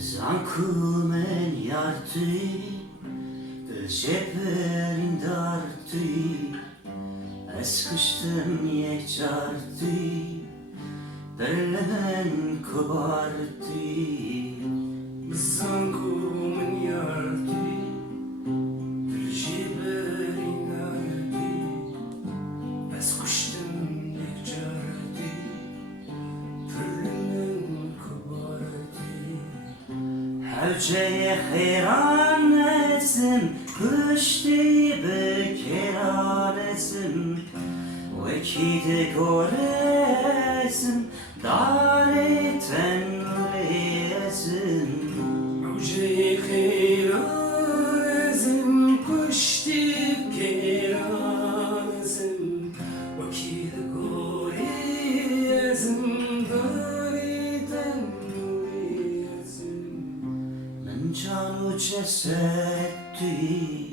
Zanku men yartı, ceperin dartı, eskıştım yekçartı, berlemen kubartı. Zanku men yartı, ceperin dartı, eskıştım yekçartı, berlemen kubartı. Hevceye hayran etsin, kuşti bekeran etsin, vekide goresin, dare tenlesin. Hevceye hayran etsin, kuşti bekeran etsin, vekide goresin, dare tenlesin. من جان و جسد تویی